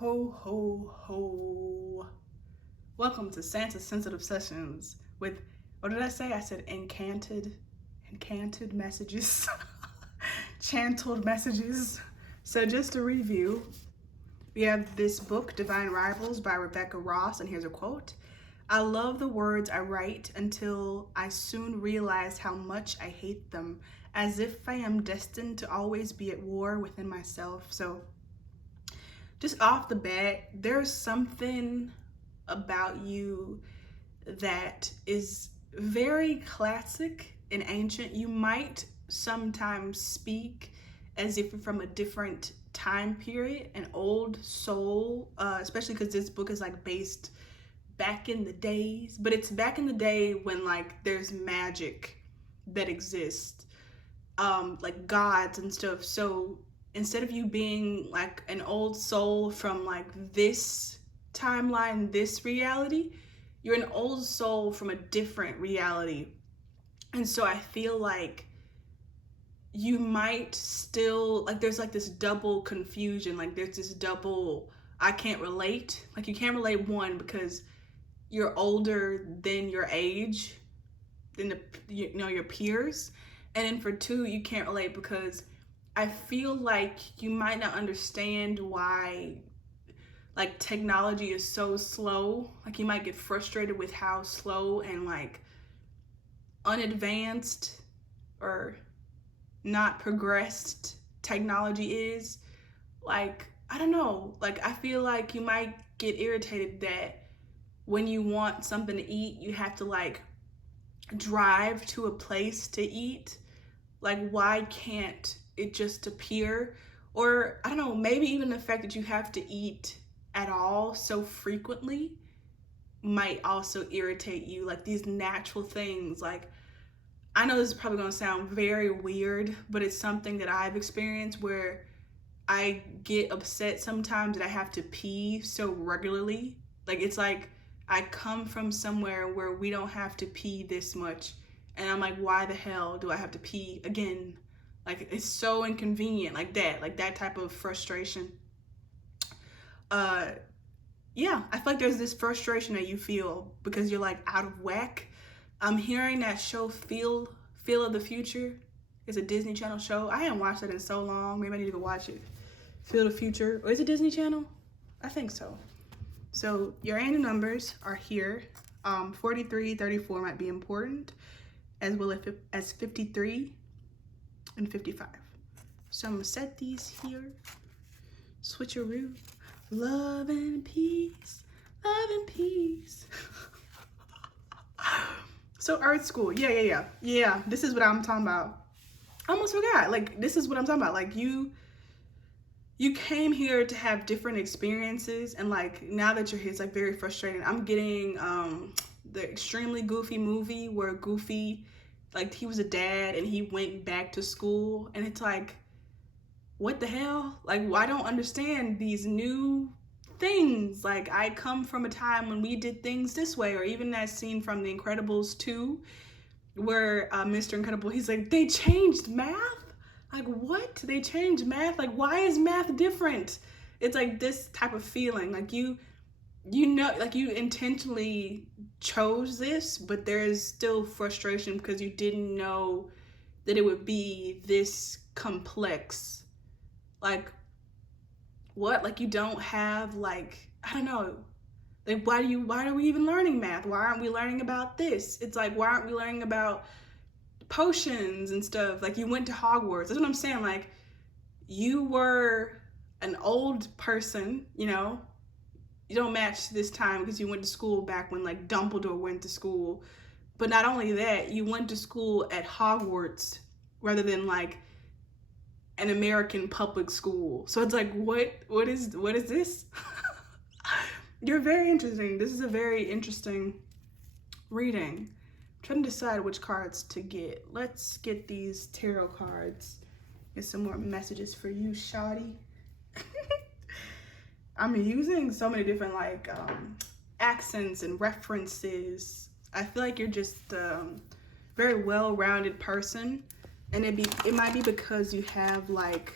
Ho, ho, ho. Welcome to Santa's Sensitive Sessions with, what did I say? I said encanted messages, chantled messages. So just to review, we have this book, Divine Rivals by Rebecca Ross, and here's a quote. I love the words I write until I soon realize how much I hate them, as if I am destined to always be at war within myself. So just off the bat, there's something about you that is very classic and ancient. You might sometimes speak as if you're from a different time period, an old soul, especially because this book is like based back in the days, but it's back in the day when like there's magic that exists, like gods and stuff. So instead of you being like an old soul from like this timeline, this reality, you're an old soul from a different reality. And so I feel like you might still, like there's like this double confusion, like there's this double, I can't relate. Like you can't relate, one, because you're older than your age, than your peers. And then for two, you can't relate because I feel like you might not understand why like technology is so slow. Like you might get frustrated with how slow and like unadvanced or not progressed technology is. Like, I don't know, like I feel like you might get irritated that when you want something to eat, you have to like drive to a place to eat. Like, why can't it just appear? Or I don't know, maybe even the fact that you have to eat at all so frequently might also irritate you. Like these natural things, like I know this is probably going to sound very weird, but it's something that I've experienced where I get upset sometimes that I have to pee so regularly. Like it's like I come from somewhere where we don't have to pee this much, and I'm like, why the hell do I have to pee again? Like it's so inconvenient, like that type of frustration. Yeah, I feel like there's this frustration that you feel because you're like out of whack. I'm hearing that show Feel of the Future. It's a Disney Channel show. I haven't watched it in so long. Maybe I need to go watch it. Feel the Future. Or is it Disney Channel? I think so. So your annual numbers are here. 43, 34 might be important, as well as 53 and 55. So I'm gonna set these here. Switcheroo. Love and peace. Love and peace. So art school. Yeah. This is what I'm talking about. I almost forgot. Like, this is what I'm talking about. Like, you came here to have different experiences, and like now that you're here, it's like very frustrating. I'm getting the Extremely Goofy movie where Goofy, like he was a dad and he went back to school, and it's like, what the hell? Like, I don't understand these new things. Like, I come from a time when we did things this way, or even that scene from The Incredibles 2 where Mr. Incredible, he's like, they changed math? Like, what? They changed math? Like, why is math different? It's like this type of feeling. Like, you know, like you intentionally chose this, but there's still frustration because you didn't know that it would be this complex. Like, what? Like, you don't have, like, I don't know. Like, why are we even learning math? Why aren't we learning about this? It's like, why aren't we learning about potions and stuff? Like, you went to Hogwarts. That's what I'm saying. Like, you were an old person, you know? You don't match this time because you went to school back when, like, Dumbledore went to school. But not only that, you went to school at Hogwarts rather than, like, an American public school. So it's like, what is this? You're very interesting. This is a very interesting reading. I'm trying to decide which cards to get. Let's get these tarot cards. Get some more messages for you, shawty. I'm using so many different like accents and references. I feel like you're just a very well-rounded person. And it might be because you have like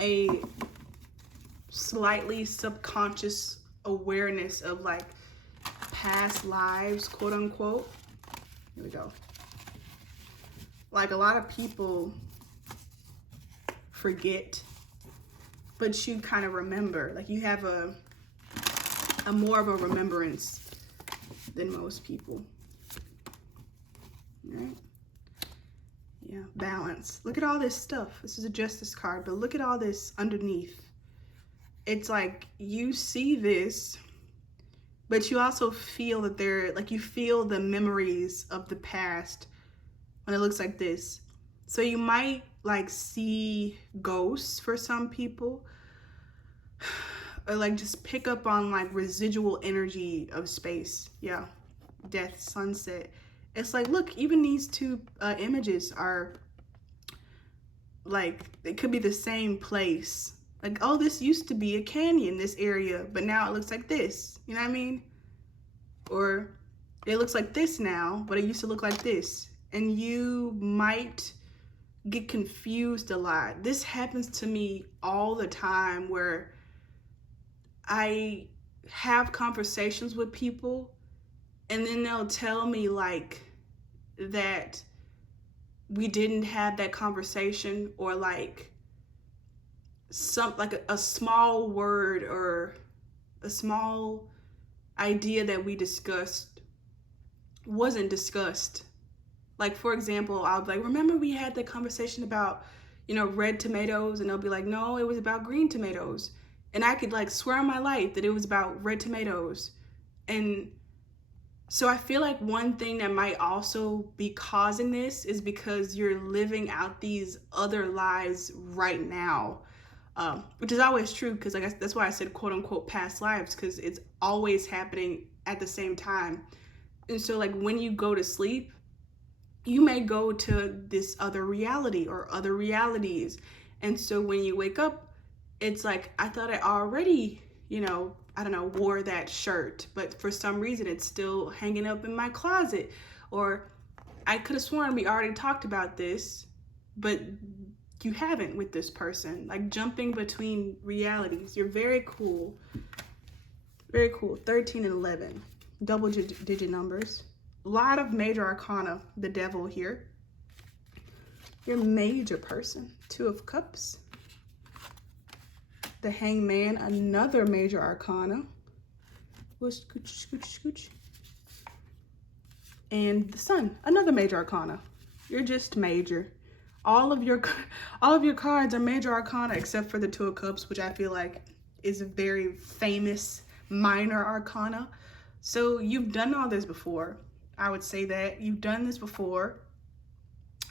a slightly subconscious awareness of like past lives, quote unquote. Here we go. Like a lot of people forget, but you kind of remember. Like you have a more of a remembrance than most people. All right? Yeah, balance. Look at all this stuff. This is a justice card, but look at all this underneath. It's like you see this, but you also feel that you feel the memories of the past when it looks like this. So you might like see ghosts for some people, or like just pick up on like residual energy of space. Yeah, death, sunset. It's like, look, even these two images are like, it could be the same place. Like, oh, this used to be a canyon, this area, but now it looks like this. You know what I mean? Or it looks like this now, but it used to look like this. And you might get confused a lot. This happens to me all the time where I have conversations with people and then they'll tell me like that we didn't have that conversation, or like a small word or a small idea that we discussed wasn't discussed. Like, for example, I'll be like, remember we had that conversation about, red tomatoes? And they'll be like, no, it was about green tomatoes. And I could like swear on my life that it was about red tomatoes. And so I feel like one thing that might also be causing this is because you're living out these other lives right now, which is always true, because I guess that's why I said quote unquote past lives, because it's always happening at the same time. And so like when you go to sleep, you may go to this other reality or other realities. And so when you wake up, it's like, I thought I already, wore that shirt, but for some reason it's still hanging up in my closet. Or I could have sworn we already talked about this, but you haven't with this person. Like jumping between realities. You're very cool. Very cool. 13 and 11. Double digit numbers. A lot of major arcana. The devil here. Your major person. 2 of Cups. The Hangman, another major arcana. Scooch, scooch, scooch. And the Sun, another major arcana. You're just major. All of your cards are major arcana except for the 2 of Cups, which I feel like is a very famous minor arcana. So you've done all this before. I would say that you've done this before.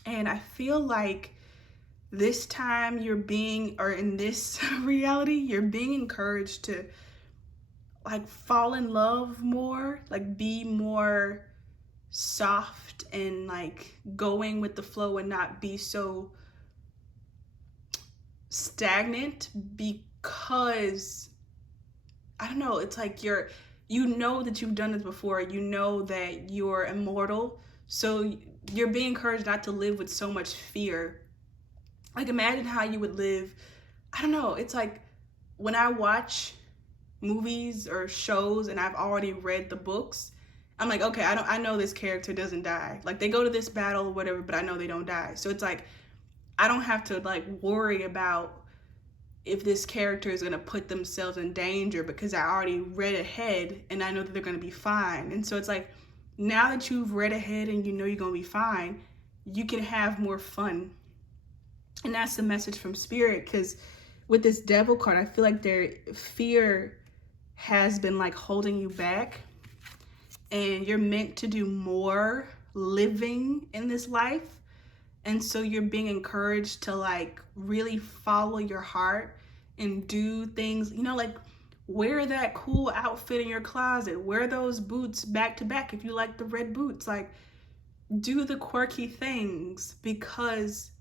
And I feel like this time in this reality, you're being encouraged to like fall in love more, like be more soft and like going with the flow and not be so stagnant, because I don't know, it's like that you've done this before, that you're immortal, so you're being encouraged not to live with so much fear. Like imagine how you would live. I don't know, it's like when I watch movies or shows and I've already read the books, I'm like, okay, I know this character doesn't die. Like they go to this battle or whatever, but I know they don't die. So it's like I don't have to like worry about if this character is going to put themselves in danger, because I already read ahead and I know that they're going to be fine. And so it's like, now that you've read ahead and you know you're going to be fine, you can have more fun. And that's the message from Spirit, because with this Devil card, I feel like their fear has been like holding you back, and you're meant to do more living in this life. And so you're being encouraged to like really follow your heart and do things, like wear that cool outfit in your closet, wear those boots back to back if you like the red boots, like do the quirky things, because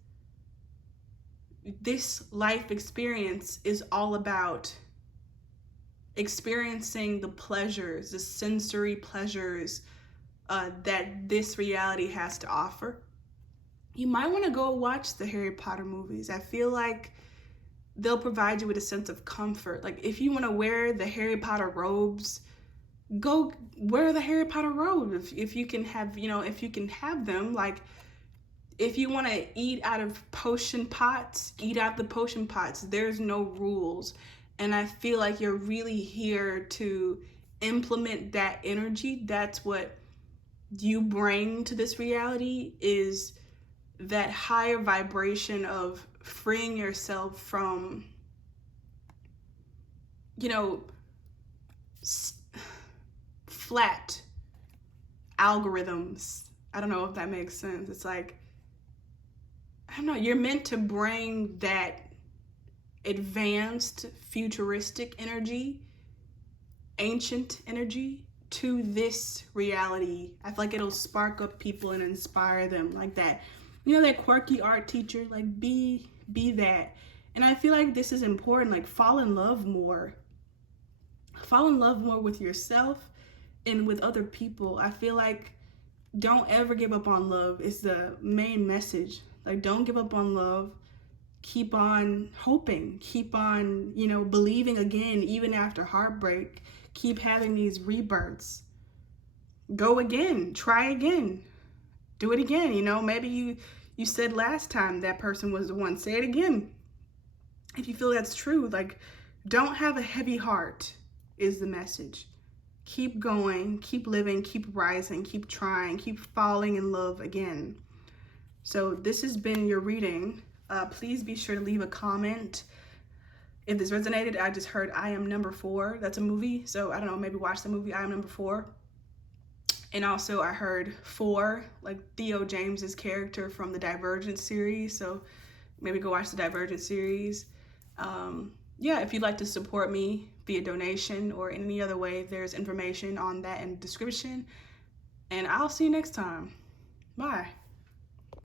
this life experience is all about experiencing the pleasures, the sensory pleasures that this reality has to offer. You might want to go watch the Harry Potter movies. I feel like they'll provide you with a sense of comfort. Like if you want to wear the Harry Potter robes, go wear the Harry Potter robes. If you can have, if you can have them. Like if you want to eat out of potion pots, eat out the potion pots. There's no rules. And I feel like you're really here to implement that energy. That's what you bring to this reality, is that higher vibration of freeing yourself from, flat algorithms. I don't know if that makes sense. It's like, I don't know, you're meant to bring that advanced, futuristic energy, ancient energy to this reality. I feel like it'll spark up people and inspire them like that. That quirky art teacher, like be that. And I feel like this is important. Like fall in love more with yourself and with other people. I feel like don't ever give up on love is the main message. Like don't give up on love. Keep on hoping, keep on, believing again, even after heartbreak. Keep having these rebirths. Go again, try again, do it again. Maybe you said last time that person was the one. Say it again. If you feel that's true, like don't have a heavy heart is the message. Keep going, keep living, keep rising, keep trying, keep falling in love again. So this has been your reading. Please be sure to leave a comment. If this resonated, I just heard I Am Number 4. That's a movie. So I don't know, maybe watch the movie I Am Number 4. And also I heard 4, like Theo James's character from the Divergent series. So maybe go watch the Divergent series. Yeah, if you'd like to support me via donation or in any other way, there's information on that in the description. And I'll see you next time. Bye.